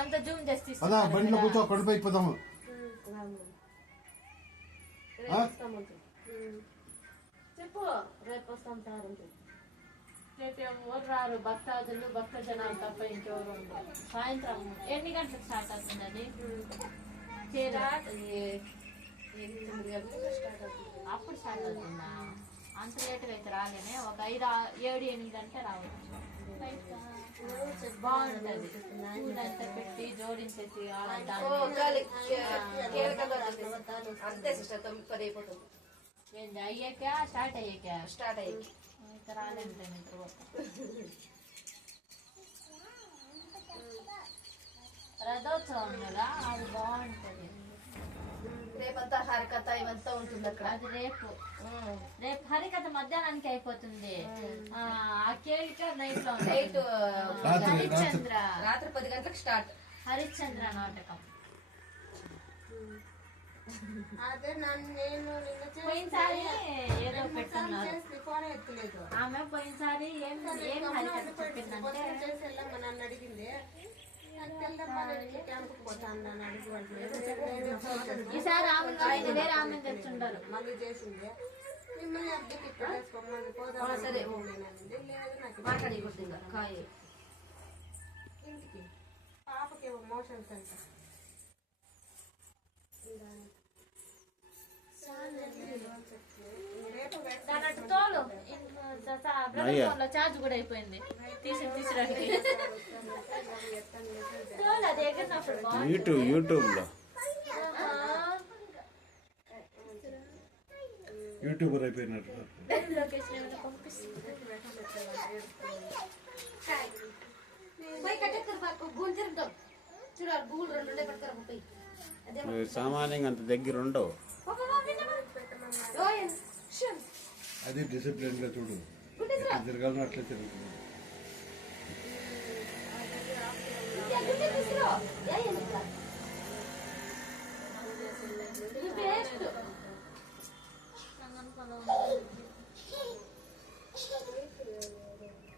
అంత జూమ్ చేసి అదా బండిలో కూర్చో కొండపైకి పోదాము. చెప్పు రేపు వస్తాం సార్. రేపు ఎవరు రారు, భక్తాదులు భక్త జనాలు తప్ప ఇంకెవరు ఉండరు. సాయంత్రం ఎన్ని గంటలకు స్టార్ట్ అవుతుంది అది? అప్పుడు స్టార్ట్ అవుతుందా? అంత లేటుగా అయితే రాలేనే. ఒక 5-7-8 అంటే రావచ్చు. బాగుంటది. పూలంతా పెట్టి జోడించేసి ఏంది అయ్యాక స్టార్ట్ అయ్యాక ఇంకా రాలేదు. రథోత్సవం కదా, అది బాగుంటది. రేపంతా హరికథ ఇవంతా ఉంటుంది అక్కడ. అది రేపు హరికథ మధ్యాహ్నానికి అయిపోతుంది. ఆ కేళిక నైట్ లో హరిశ్చంద్ర రాత్రి 10 గంటలకు స్టార్ట్. హరిశ్చంద్ర నాటకం. అదే నేను పోయినసారి ఏదో పెట్టున్నారు ఆమె. పోయినసారి ఏం హరికథ చెప్పిందంటే నన్ను అడిగింది. ఈసారి ఆమె వేరే ఆమె తెచ్చుండారు. మళ్ళీ చేసింది మిమ్మల్ని అద్దెకి ఇక్కడ వేసుకోమని పోదాం. సరే లేదు నాకు మాట్లాడకూడదు కాయ ఇంటికి పాపకి మోషన్స్ అంట. తోలు చార్జ్ కూడా అయిపోయింది. తీసుకురానికి తోలు అది ఎగిరినప్పుడు యూట్యూబ్ లో యూట్యూబర్ అయిపోయినట్టు. లొకేషన్ ఏమైనా పంపిస్తుంది. చూడాలి గూగుల్ 2 పట్టుకురా. సామాన్యంగా అంత దగ్గర ఉండవు. అది డిసిప్లిన్ గా చూడు, తిరగాలను అట్లా తిరుగుతుంది.